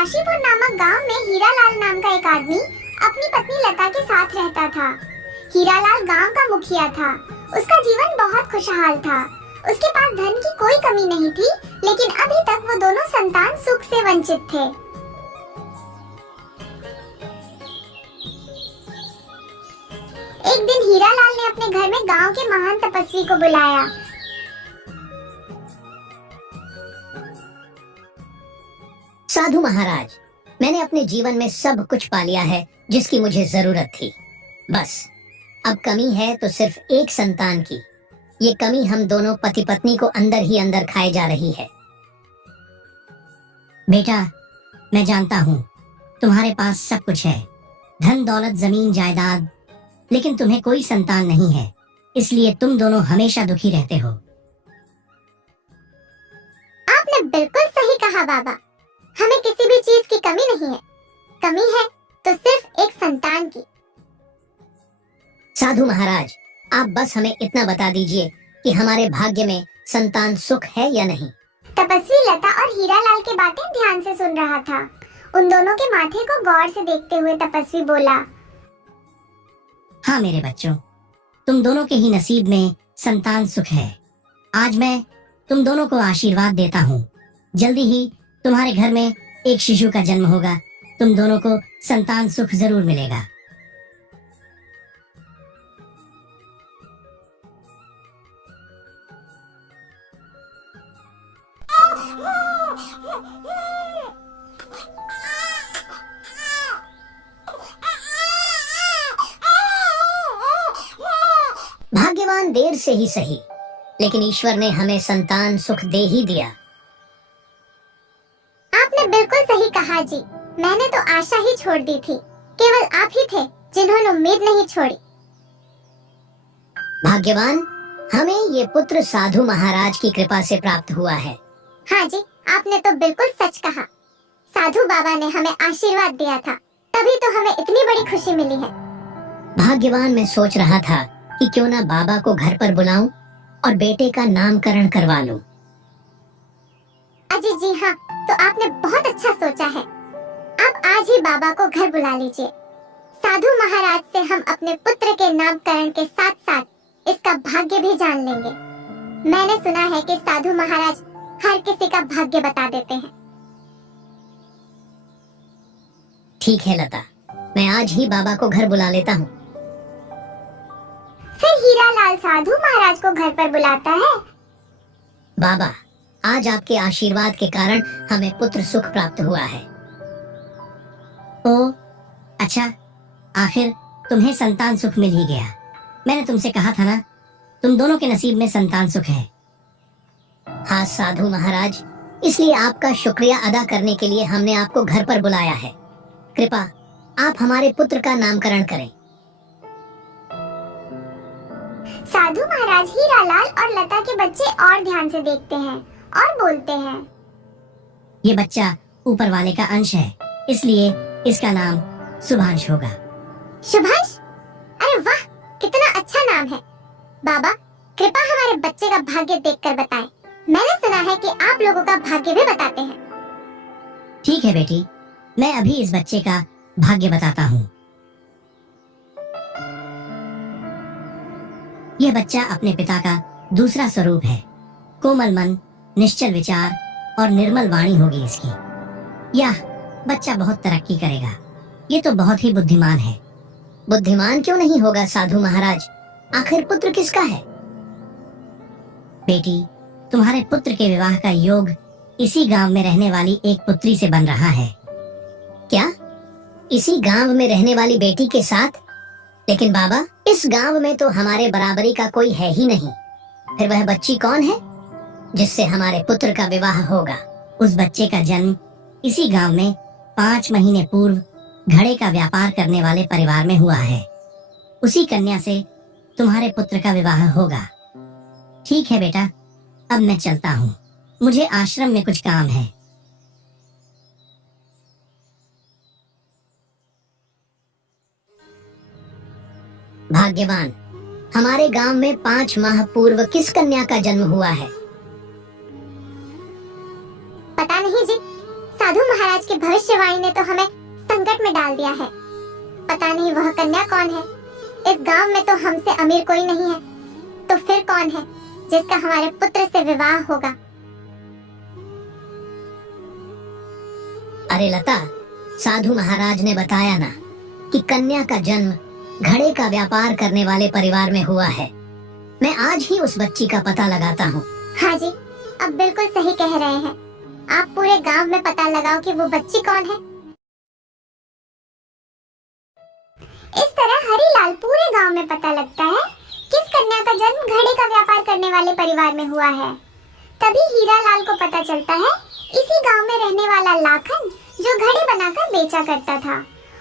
काशीपुर नामक गांव में हीरालाल नाम का एक आदमी अपनी पत्नी लता के साथ रहता था। हीरालाल गांव का मुखिया था। उसका जीवन बहुत खुशहाल था। उसके पास धन की कोई कमी नहीं थी, लेकिन अभी तक वो दोनों संतान सुख से वंचित थे। एक दिन हीरालाल ने अपने घर में गांव के महान तपस्वी को बुलाया। साधु महाराज, मैंने अपने जीवन में सब कुछ पा लिया है जिसकी मुझे जरूरत थी। बस अब कमी है तो सिर्फ एक संतान की। ये कमी हम दोनों पति पत्नी को अंदर ही अंदर खाए जा रही है। बेटा, मैं जानता हूँ तुम्हारे पास सब कुछ है, धन दौलत जमीन जायदाद, लेकिन तुम्हें कोई संतान नहीं है, इसलिए तुम दोनों हमेशा दुखी रहते हो। आपने बिल्कुल सही कहा बाबा। हमें किसी भी चीज की कमी नहीं है। कमी है तो सिर्फ एक संतान की। साधु महाराज, आप बस हमें इतना बता दीजिए कि हमारे भाग्य में संतान सुख है या नहीं। तपस्वी लता और हीरालाल की बातें ध्यान से सुन रहा था। उन दोनों के माथे को गौर से देखते हुए तपस्वी बोला, हाँ मेरे बच्चों, तुम दोनों के ही नसीब में संतान सुख है। आज मैं तुम दोनों को आशीर्वाद देता हूँ। जल्दी ही तुम्हारे घर में एक शिशु का जन्म होगा। तुम दोनों को संतान सुख जरूर मिलेगा। भाग्यवान देर से ही सही, लेकिन ईश्वर ने हमें संतान सुख दे ही दिया। आपने बिल्कुल सही कहा जी। मैंने तो आशा ही छोड़ दी थी। केवल आप ही थे जिन्होंने उम्मीद नहीं छोड़ी। भाग्यवान, हमें ये पुत्र साधु महाराज की कृपा से प्राप्त हुआ है। हाँ जी, आपने तो बिल्कुल सच कहा। साधु बाबा ने हमें आशीर्वाद दिया था, तभी तो हमें इतनी बड़ी खुशी मिली है। भाग्यवान, मैं सोच रहा था कि क्यों ना बाबा को घर पर बुलाऊं और बेटे का नामकरण करवा लूं। अजी जी हाँ, तो आपने बहुत अच्छा सोचा है। आप आज ही बाबा को घर बुला लीजिए। साधु महाराज से हम अपने पुत्र के नामकरण के साथ साथ इसका भाग्य भी जान लेंगे। मैंने सुना है कि साधु महाराज हर किसी का भाग्य बता देते हैं। ठीक है लता, मैं आज ही बाबा को घर बुला लेता हूँ। फिर हीरालाल साधु महाराज को घर पर बुलाता है। बाबा, आज आपके आशीर्वाद के कारण हमें पुत्र सुख प्राप्त हुआ है। ओ अच्छा, आखिर तुम्हें संतान सुख मिल ही गया। मैंने तुमसे कहा था ना, तुम दोनों के नसीब में संतान सुख है। हाँ साधु महाराज, इसलिए आपका शुक्रिया अदा करने के लिए हमने आपको घर पर बुलाया है। कृपा आप हमारे पुत्र का नामकरण करें। साधु महाराज हीरालाल और लता के बच्चे और ध्यान से देखते हैं और बोलते हैं, ये बच्चा ऊपर वाले का अंश है, इसलिए इसका नाम शुभांश होगा। शुभांश? अरे वाह, कितना अच्छा नाम है। बाबा, कृपा हमारे बच्चे का भाग्य देखकर बताएं। मैंने सुना है कि आप लोगों का भाग्य भी बताते हैं। ठीक है बेटी, मैं अभी इस बच्चे का भाग्य बताता हूँ। यह बच्चा अपने पिता का दूसरा स्वरूप है। कोमल मन, निश्चल विचार और निर्मल वाणी होगी इसकी। यह बच्चा बहुत तरक्की करेगा। ये तो बहुत ही बुद्धिमान है। बुद्धिमान क्यों नहीं होगा साधु महाराज? आखिर पुत्र किसका है? बेटी, तुम्हारे पुत्र के विवाह का योग इसी गांव में रहने वाली एक पुत्री से बन रहा है। क्या? इसी गांव में रहने वाली बेटी के साथ? लेकिन बाबा, इस गांव में तो हमारे बराबरी का कोई है ही नहीं। फिर वह बच्ची कौन है जिससे हमारे पुत्र का विवाह होगा? उस बच्चे का जन्म इसी गांव में 5 महीने पूर्व घड़े का व्यापार करने वाले परिवार में हुआ है। उसी कन्या से तुम्हारे पुत्र का विवाह होगा। ठीक है बेटा, अब मैं चलता हूँ। मुझे आश्रम में कुछ काम है। भाग्यवान, हमारे गांव में 5 माह पूर्व किस कन्या का जन्म हुआ है? पता नहीं जी। साधु महाराज के भविष्य भविष्यवाणी ने तो हमें संकट में डाल दिया है। पता नहीं वह कन्या कौन है। इस गांव में तो हमसे अमीर कोई नहीं है, तो फिर कौन है जिसका हमारे पुत्र से विवाह होगा? अरे लता, साधु महाराज ने बताया ना कि कन्या का जन्म घड़े का व्यापार करने वाले परिवार में हुआ है। मैं आज ही उस बच्ची का पता लगाता हूँ। हाँ जी, अब बिल्कुल सही कह रहे हैं। आप पूरे गांव में पता लगाओ कि वो बच्ची कौन है। इस तरह हरीलाल पूरे गांव में पता लगता है किस कन्या का जन्म घड़े का व्यापार करने वाले परिवार में हुआ है। तभी हीरालाल को पता चलता है इसी गांव में रहने वाला लाखन, जो घड़े बनाकर बेचा करता था,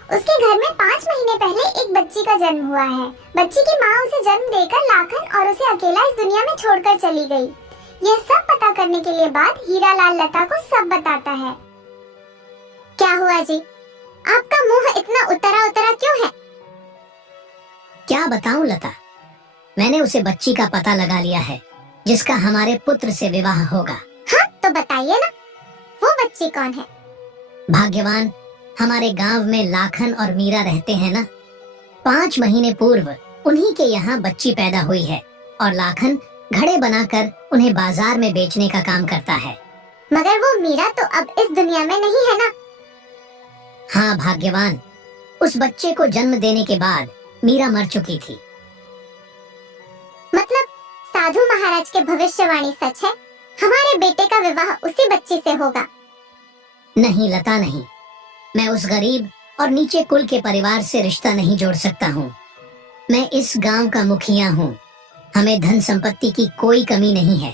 उसके घर में 5 महीने पहले एक बच्ची का जन्म हुआ है। बच्ची की माँ उसे जन्म देकर लाखन और उसे अकेला इस दुनिया में छोड़कर चली गई। यह सब पता करने के लिए बाद हीरालाल लता को सब बताता है। क्या हुआ जी, आपका मुंह इतना उतरा उतरा क्यों है? क्या बताऊं लता, मैंने उसे बच्ची का पता लगा लिया है जिसका हमारे पुत्र से विवाह होगा। हाँ तो बताइए ना, वो बच्ची कौन है? भाग्यवान, हमारे गांव में लाखन और मीरा रहते हैं ना। 5 महीने पूर्व उन्हीं के यहाँ बच्ची पैदा हुई है और लाखन घड़े बनाकर उन्हें बाजार में बेचने का काम करता है। मगर वो मीरा तो अब इस दुनिया में नहीं है ना? हाँ भाग्यवान, उस बच्चे को जन्म देने के बाद मीरा मर चुकी थी। मतलब साधु महाराज के भविष्यवाणी सच है? हमारे बेटे का विवाह उसी बच्ची से होगा? नहीं लता नहीं, मैं उस गरीब और नीचे कुल के परिवार से रिश्ता नहीं जोड़ सकता हूँ। मैं इस गांव का मुखिया हूँ। हमें धन संपत्ति की कोई कमी नहीं है।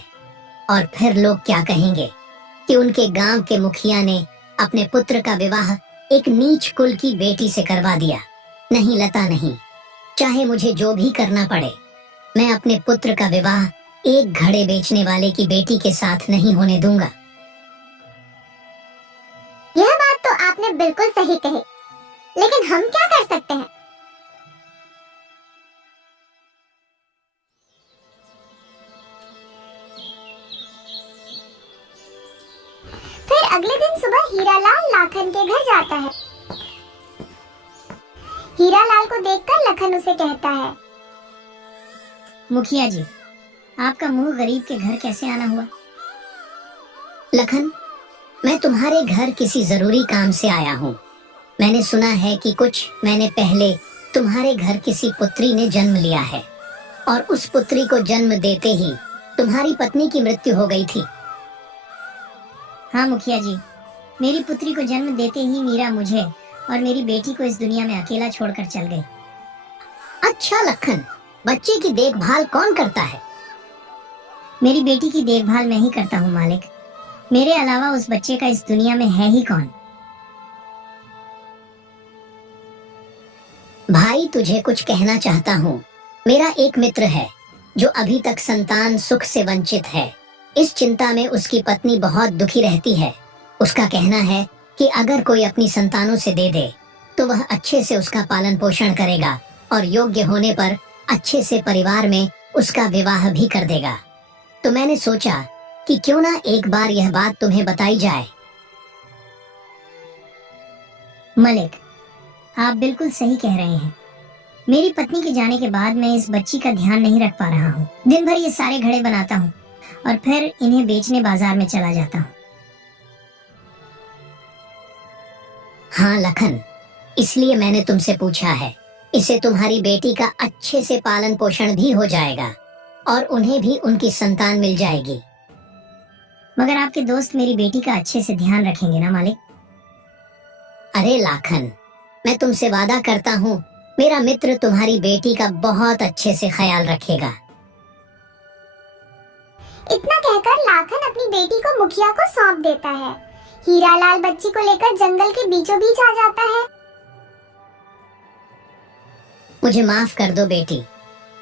और फिर लोग क्या कहेंगे कि उनके गांव के मुखिया ने अपने पुत्र का विवाह एक नीच कुल की बेटी से करवा दिया। नहीं लता नहीं, चाहे मुझे जो भी करना पड़े, मैं अपने पुत्र का विवाह एक घड़े बेचने वाले की बेटी के साथ नहीं होने दूंगा। यह बात तो आपने बिल्कुल सही कही, लेकिन हम क्या कर सकते हैं? फिर अगले दिन सुबह हीरालाल लाखन के घर जाता है। हीरालाल को देखकर लखन उसे कहता है, मुखिया जी, आपका मुंह गरीब के घर कैसे आना हुआ? लखन, मैं तुम्हारे घर किसी जरूरी काम से आया हूँ। मैंने सुना है कि कुछ महीने पहले तुम्हारे घर किसी पुत्री ने जन्म लिया है और उस पुत्री को जन्म देते ही तुम्हारी पत्नी की मृत्यु हो गई थी। हाँ मुखिया जी, मेरी पुत्री को जन्म देते ही मीरा मुझे और मेरी बेटी को इस दुनिया में अकेला छोड़कर चल गई। अच्छा लखन, बच्चे की देखभाल कौन करता है? मेरी बेटी की देखभाल मैं ही करता हूँ मालिक। मेरे अलावा उस बच्चे का इस दुनिया में है ही कौन? भाई, तुझे कुछ कहना चाहता हूँ। मेरा एक मित्र है जो अभी तक संतान सुख से वंचित है। इस चिंता में उसकी पत्नी बहुत दुखी रहती है। उसका कहना है कि अगर कोई अपनी संतानों से दे दे तो वह अच्छे से उसका पालन पोषण करेगा और योग्य होने पर अच्छे से परिवार में उसका विवाह भी कर देगा। तो मैंने सोचा कि क्यों ना एक बार यह बात तुम्हें बताई जाए। मलिक, आप बिल्कुल सही कह रहे हैं। मेरी पत्नी के जाने के बाद मैं इस बच्ची का ध्यान नहीं रख पा रहा हूँ। दिन भर ये सारे घड़े बनाता हूँ और फिर इन्हें बेचने बाजार में चला जाता हूँ। हाँ लखन, इसलिए मैंने तुमसे पूछा है। इससे तुम्हारी बेटी का अच्छे से पालन पोषण भी हो जाएगा और उन्हें भी उनकी संतान मिल जाएगी। मगर आपके दोस्त मेरी बेटी का अच्छे से ध्यान रखेंगे ना मालिक? अरे लाखन, मैं तुमसे वादा करता हूँ, मेरा मित्र तुम्हारी बेटी का बहुत अच्छे से ख्याल रखेगा। इतना कहकर लाखन अपनी बेटी को मुखिया को सौंप देता है। हीरालाल बच्ची को लेकर जंगल के बीचों बीच आ जाता है। मुझे माफ कर दो बेटी,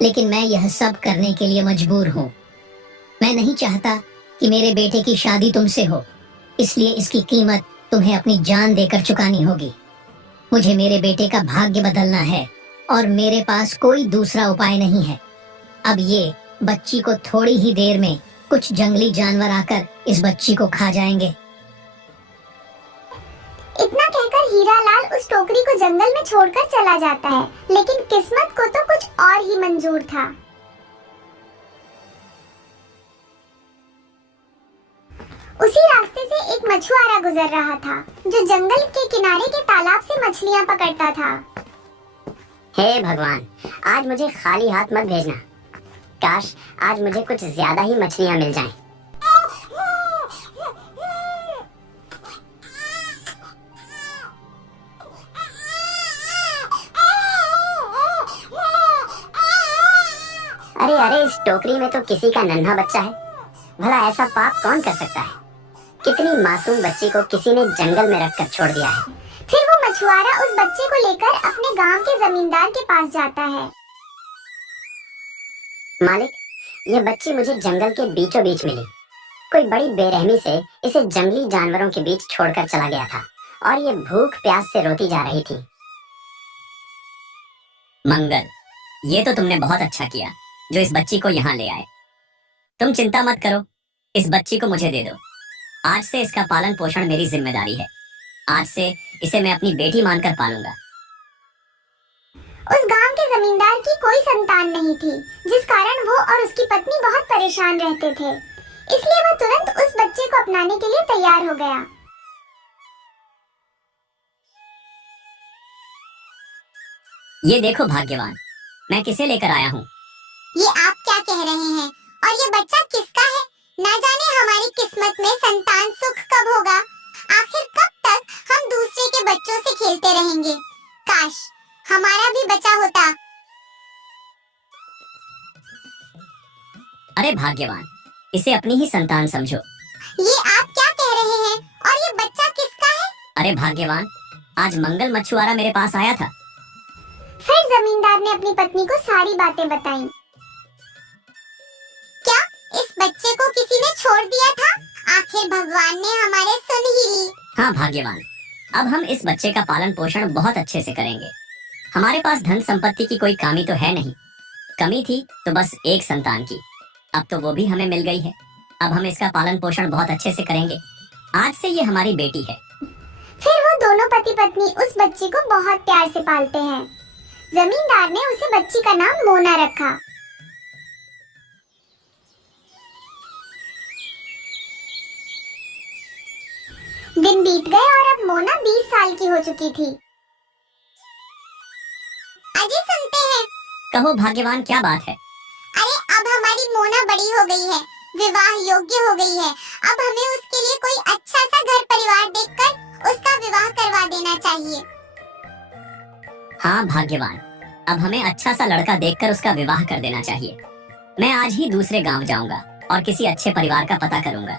लेकिन मैं यह सब करने के लिए मजबूर हूँ। मैं नहीं चाहता कि मेरे बेटे की शादी तुमसे हो, इसलिए इसकी कीमत तुम्हें अपनी जान देकर चुकानी होगी। मुझे मेरे बेटे का भाग्य बदलना है और मेरे पास कोई दूसरा उपाय नहीं है। अब ये बच्ची को थोड़ी ही देर में कुछ जंगली जानवर आकर इस बच्ची को खा जाएंगे। इतना हीरालाल उस टोकरी को जंगल में छोड़कर चला जाता है, लेकिन किस्मत को तो कुछ और ही मंजूर था। उसी रास्ते से एक मछुआरा गुजर रहा था, जो जंगल के किनारे के तालाब से मछलियां पकड़ता था। हे भगवान, आज मुझे खाली हाथ मत भेजना। काश आज मुझे कुछ ज्यादा ही मछलियां मिल जाएं। अरे अरे, इस टोकरी में तो किसी का नन्हा बच्चा है। भला ऐसा पाप कौन कर सकता है? कितनी मासूम बच्ची को किसी ने जंगल में रखकर छोड़ दिया है। फिर वो मछुआरा उस बच्चे को लेकर अपने गांव के जमींदार के पास जाता है। मालिक, यह बच्ची मुझे जंगल के बीचों बीच मिली। कोई बड़ी बेरहमी से इसे जंगली जानवरों के बीच छोड़कर चला गया था और ये भूख प्यास से रोती जा रही थी। मंगल, ये तो तुमने बहुत अच्छा किया जो इस बच्ची को यहाँ ले आए। तुम चिंता मत करो, इस बच्ची को मुझे दे दो। आज से इसका पालन पोषण मेरी जिम्मेदारी है। आज से इसे मैं अपनी बेटी मानकर पालूंगा। उस गांव के जमींदार की कोई संतान नहीं थी, जिस कारण वो और उसकी पत्नी बहुत परेशान रहते थे। इसलिए वो तुरंत उस बच्चे को अपनाने के लिए तैयार हो गया। ये देखो भाग्यवान, मैं किसे लेकर आया हूँ। ये आप क्या कह रहे हैं? और ये बच्चा किसका है? ना जाने हमारी किस्मत में संतान सुख कब होगा। आखिर कब तक हम दूसरे के बच्चों से खेलते रहेंगे? काश हमारा भी बच्चा होता। अरे भाग्यवान, इसे अपनी ही संतान समझो। ये आप क्या कह रहे हैं? और ये बच्चा किसका है? अरे भाग्यवान, आज मंगल मछुआरा मेरे पास आया था। फिर जमींदार ने अपनी पत्नी को सारी बातें बताई। क्या इस बच्चे को किसी ने छोड़ दिया था? आखिर भगवान ने हमारे सुन ही ली। हाँ भाग्यवान, अब हम इस बच्चे का पालन पोषण बहुत अच्छे से करेंगे। हमारे पास धन संपत्ति की कोई कमी तो है नहीं। कमी थी तो बस एक संतान की, अब तो वो भी हमें मिल गई है। अब हम इसका पालन पोषण बहुत अच्छे से करेंगे। आज से ये हमारी बेटी है। फिर वो दोनों पति पत्नी उस बच्ची को बहुत प्यार से पालते हैं। जमींदार ने उसे बच्ची का नाम मोना रखा। दिन बीत गए और अब मोना 20 साल की हो चुकी थी। अजय सुनते हैं। कहो भाग्यवान, क्या बात है? अरे अब हमारी मोना बड़ी हो गई है, विवाह योग्य हो गई है। अब हमें उसके लिए कोई अच्छा सा घर परिवार देखकर उसका विवाह करवा देना चाहिए। हाँ भाग्यवान, अब हमें अच्छा सा लड़का देखकर उसका विवाह कर देना चाहिए। मैं आज ही दूसरे गांव जाऊंगा और किसी अच्छे परिवार का पता करूंगा।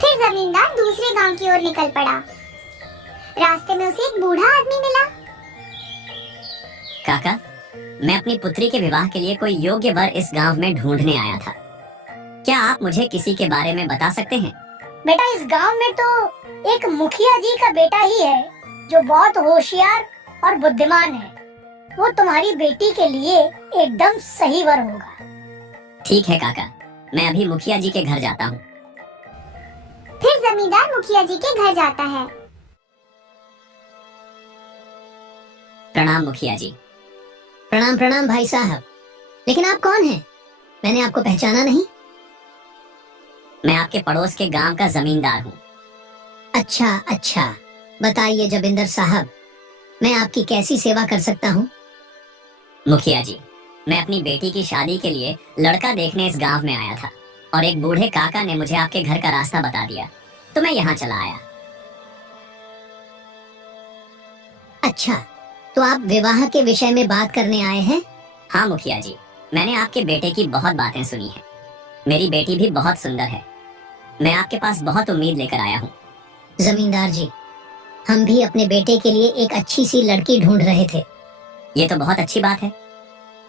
फिर जमींदार दूसरे गांव की ओर निकल पड़ा। रास्ते में उसे एक बूढ़ा आदमी मिला। काका, मैं अपनी पुत्री के विवाह के लिए कोई योग्य वर इस गांव में ढूंढने आया था। क्या आप मुझे किसी के बारे में बता सकते हैं? बेटा, इस गांव में तो एक मुखिया जी का बेटा ही है जो बहुत होशियार और बुद्धिमान है। वो तुम्हारी बेटी के लिए एकदम सही वर होगा। ठीक है काका, मैं अभी मुखिया जी के घर जाता हूँ। फिर जमींदार मुखिया जी के घर जाता है। प्रणाम मुखिया जी। प्रणाम प्रणाम भाई साहब। लेकिन आप कौन हैं? मैंने आपको पहचाना नहीं। मैं आपके पड़ोस के गांव का जमींदार हूँ। अच्छा अच्छा, बताइए जबिंदर साहब, मैं आपकी कैसी सेवा कर सकता हूँ? मुखिया जी, मैं अपनी बेटी की शादी के लिए लड़का देखने इस गांव में आया था और एक बूढ़े काका ने मुझे आपके घर का रास्ता बता दिया, तो मैं यहाँ चला आया। अच्छा, तो आप विवाह के विषय में बात करने आए हैं? हाँ मुखिया जी, मैंने आपके बेटे की बहुत बातें सुनी हैं। मेरी बेटी भी बहुत सुंदर है। मैं आपके पास बहुत उम्मीद लेकर आया हूँ। जमींदार जी, हम भी अपने बेटे के लिए एक अच्छी सी लड़की ढूंढ रहे थे। ये तो बहुत अच्छी बात है।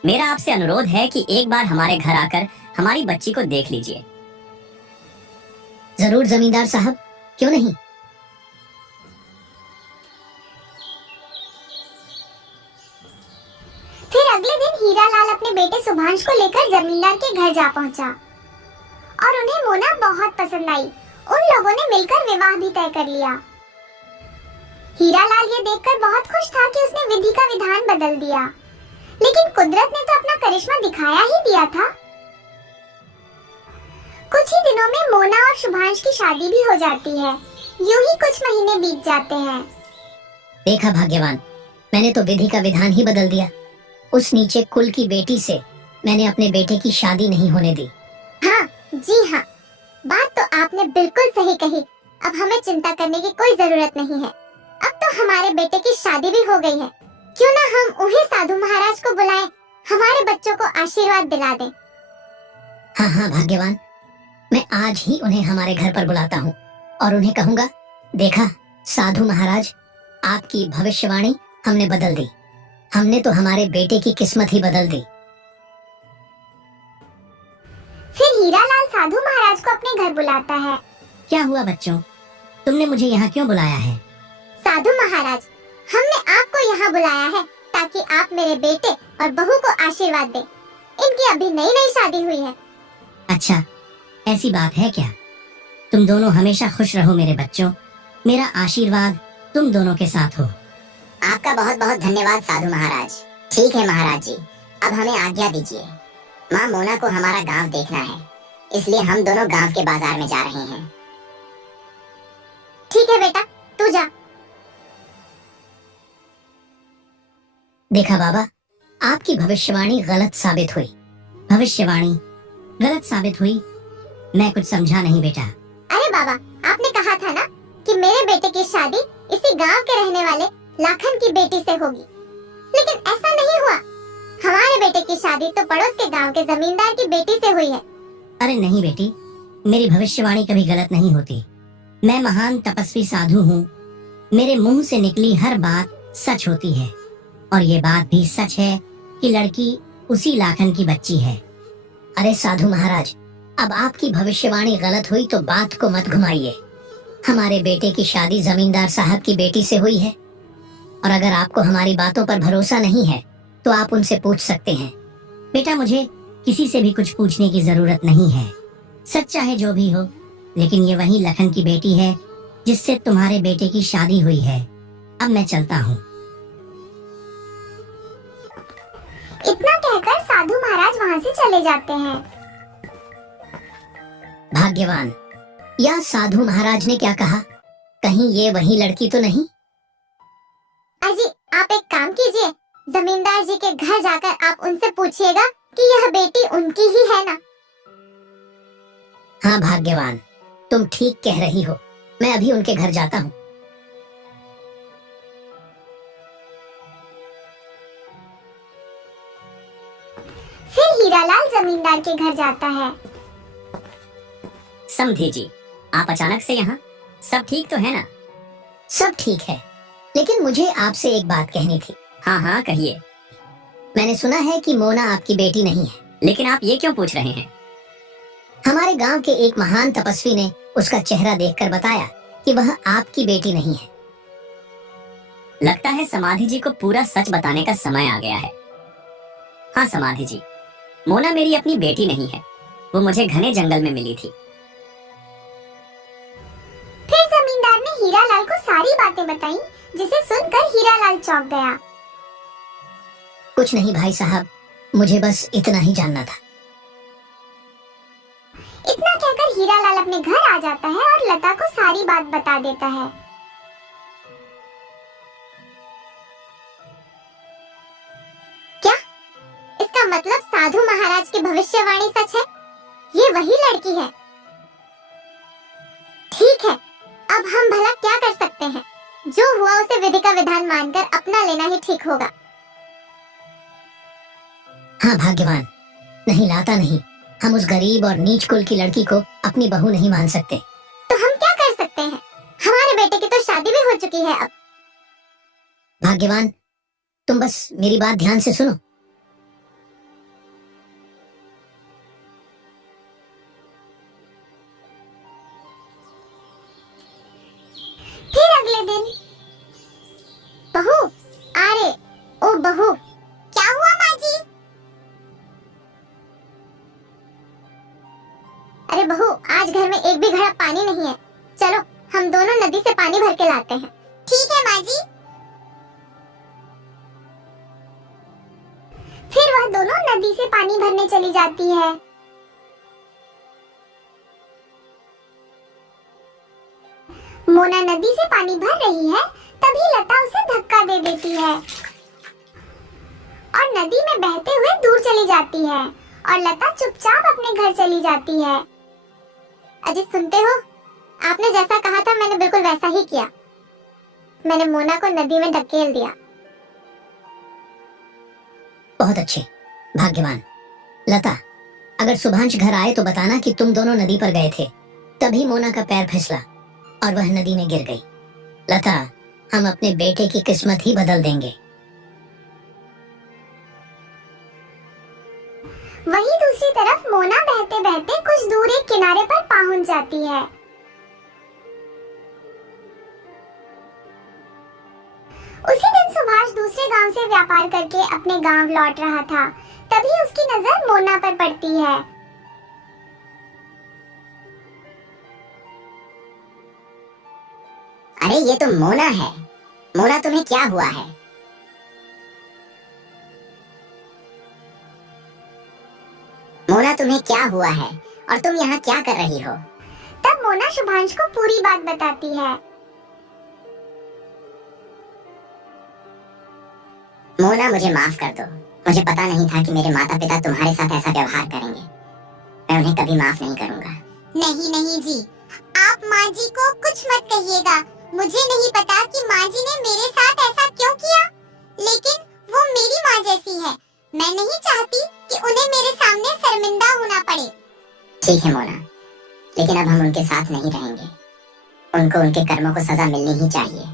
मेरा आपसे अनुरोध है कि एक बार हमारे घर आकर हमारी बच्ची को देख लीजिए। जरूर जमींदार साहब, क्यों नहीं। फिर अगले दिन हीरालाल अपने बेटे सुभांश को लेकर जमींदार के घर जा पहुंचा और उन्हें मोना बहुत पसंद आई। लोगों ने मिलकर विवाह भी तय कर लिया। हीरालाल ये देखकर बहुत खुश था कि उसने विधि का विधान बदल दिया, लेकिन कुदरत ने तो अपना करिश्मा दिखाया ही दिया था। कुछ ही दिनों में मोना और शुभांश की शादी भी हो जाती है। यूं ही कुछ महीने बीत जाते हैं। देखा भाग्यवान, मैंने तो विधि का विधान ही बदल दिया। उस नीचे कुल की बेटी से मैंने अपने बेटे की शादी नहीं होने दी। हाँ जी हाँ, बात तो आपने बिल्कुल सही कही। अब हमें चिंता करने की कोई जरूरत नहीं है। अब तो हमारे बेटे की शादी भी हो गई है। क्यों ना हम उन्हें साधु महाराज को बुलाएं, हमारे बच्चों को आशीर्वाद दिला दें। हाँ हाँ भाग्यवान, मैं आज ही उन्हें हमारे घर पर बुलाता हूँ और उन्हें कहूँगा, देखा साधु महाराज, आपकी भविष्यवाणी हमने बदल दी। हमने तो हमारे बेटे की किस्मत ही बदल दी। फिर हीरालाल साधु महाराज को अपने घर बुलाता है। क्या हुआ बच्चों, तुमने मुझे यहाँ क्यों बुलाया है? साधु महाराज, हमने आपको यहाँ बुलाया है ताकि आप मेरे बेटे और बहू को आशीर्वाद दें। इनकी अभी नई नई शादी हुई है। अच्छा, ऐसी बात है क्या? तुम दोनों हमेशा खुश रहो मेरे बच्चों। मेरा आशीर्वाद तुम दोनों के साथ हो। आपका बहुत बहुत धन्यवाद साधु महाराज। ठीक है महाराज जी, अब हमें आज्ञा दीजिए। माँ मोना को हमारा गांव देखना है, इसलिए हम दोनों गांव के बाजार में जा रहे हैं। ठीक है बेटा, तू जा। देखा बाबा, आपकी भविष्यवाणी गलत साबित हुई। भविष्यवाणी गलत साबित हुई। मैं कुछ समझा नहीं बेटा। अरे बाबा, आपने कहा था ना कि मेरे बेटे की शादी इसी गांव के रहने वाले लाखन की बेटी से होगी, लेकिन ऐसा नहीं हुआ। हमारे बेटे की शादी तो पड़ोस के गांव के जमींदार की बेटी से हुई है। अरे नहीं बेटी, मेरी भविष्यवाणी कभी गलत नहीं होती। मैं महान तपस्वी साधु हूँ। मेरे मुंह से निकली हर बात सच होती है, और ये बात भी सच है कि लड़की उसी लाखन की बच्ची है। अरे साधु महाराज, अब आपकी भविष्यवाणी गलत हुई तो बात को मत घुमाइए। हमारे बेटे की शादी जमींदार साहब की बेटी से हुई है, और अगर आपको हमारी बातों पर भरोसा नहीं है तो आप उनसे पूछ सकते हैं। बेटा, मुझे किसी से भी कुछ पूछने की जरूरत नहीं है। सच चाहे जो भी हो, लेकिन ये वही लखन की बेटी है जिससे तुम्हारे बेटे की शादी हुई है। अब मैं चलता हूँ। इतना कहकर साधु महाराज वहाँ से चले जाते हैं। भाग्यवान, या साधु महाराज ने क्या कहा? कहीं ये वही लड़की तो नहीं? अजी, आप एक काम कीजिए, जमींदार जी के घर जाकर आप उनसे पूछिएगा कि यह बेटी उनकी ही है ना। हाँ भाग्यवान, तुम ठीक कह रही हो। मैं अभी उनके घर जाता हूँ। फिर हीरालाल जमींदार के घर जाता है। समधी जी, आप अचानक से यहाँ? सब ठीक तो है ना? सब ठीक है, लेकिन मुझे आपसे एक बात कहनी थी। हाँ हाँ कहिए। मैंने सुना है कि मोना आपकी बेटी नहीं है। लेकिन आप ये क्यों पूछ रहे हैं? हमारे गांव के एक महान तपस्वी ने उसका चेहरा देखकर बताया कि वह आपकी बेटी नहीं है। लगता है समाधि जी को पूरा सच बताने का समय आ गया है। हाँ समाधि जी, मोना मेरी अपनी बेटी नहीं है। वो मुझे घने जंगल में मिली थी। फिर जमींदार ने हीरालाल को सारी बातें बताई, जिसे सुनकर हीरालाल चौंक गया। कुछ नहीं भाई साहब, मुझे बस इतना ही जानना था। इतना कहकर हीरालाल अपने घर आ जाता है और लता को सारी बात बता देता है। क्या इसका मतलब साधु महाराज की भविष्यवाणी सच है? ये वही लड़की है। ठीक है, अब हम भला क्या कर सकते हैं? जो हुआ उसे विधि का विधान मानकर अपना लेना ही ठीक होगा। हाँ भाग्यवान, नहीं लाता नहीं, हम उस गरीब और नीच कुल की लड़की को अपनी बहू नहीं मान सकते। तो हम क्या कर सकते हैं? हमारे बेटे की तो शादी भी हो चुकी है अब। भाग्यवान, तुम बस मेरी बात ध्यान से सुनो। फिर अगले दिन, बहू, अरे ओ बहू, क्या हुआ माँ जी? अरे बहू, आज घर में एक भी घड़ा पानी नहीं है। हम दोनों नदी से पानी भर के लाते हैं। ठीक है माँ जी। फिर वह दोनों नदी से पानी भरने चली जाती है। मोना नदी से पानी भर रही है, तभी लता उसे धक्का दे देती है और नदी में बहते हुए दूर चली जाती है और लता चुपचाप अपने घर चली जाती है। अजीत, सुनते हो? आपने जैसा कहा था मैंने बिल्कुल वैसा ही किया। मैंने मोना को नदी में धकेल दिया। बहुत अच्छे, भाग्यवान। लता, अगर सुभांश घर आए तो बताना कि तुम दोनों नदी पर गए थे। तभी मोना का पैर फिसला और वह नदी में गिर गई। लता, हम अपने बेटे की किस्मत ही बदल देंगे। वहीं दूसरी तरफ मोना बहते बहते कुछ दूर एक किनारे पर पहुंच जाती है। उसी दिन सुभाष दूसरे गांव से व्यापार करके अपने गांव लौट रहा था। तभी उसकी नजर मोना पर पड़ती है। अरे ये तो मोना है। मोना, तुम्हें क्या हुआ है? मोना, तुम्हें क्या हुआ है और तुम यहाँ क्या कर रही हो? तब मोना सुभाष को पूरी बात बताती है। मोना, मुझे माफ कर दो। मुझे पता नहीं था कि मेरे माता पिता तुम्हारे साथ ऐसा व्यवहार करेंगे। मैं उन्हें कभी माफ नहीं करूंगा। नहीं नहीं जी, आप माँ जी को कुछ मत कहिएगा। मुझे नहीं पता कि माँ जी ने मेरे साथ ऐसा क्यों किया, लेकिन वो मेरी माँ जैसी है। मैं नहीं चाहती कि उन्हें मेरे सामने शर्मिंदा होना पड़े। ठीक है मोना, लेकिन अब हम उनके साथ नहीं रहेंगे। उनको उनके कर्मों को सजा मिलनी ही चाहिए।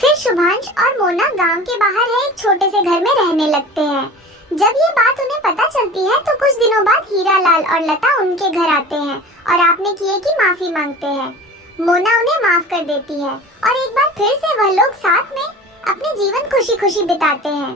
फिर सुभाष और मोना गांव के बाहर है एक छोटे से घर में रहने लगते हैं। जब ये बात उन्हें पता चलती है तो कुछ दिनों बाद हीरा लाल और लता उनके घर आते हैं और आपने किए की माफी मांगते हैं। मोना उन्हें माफ कर देती है और एक बार फिर से वह लोग साथ में अपने जीवन खुशी खुशी बिताते हैं।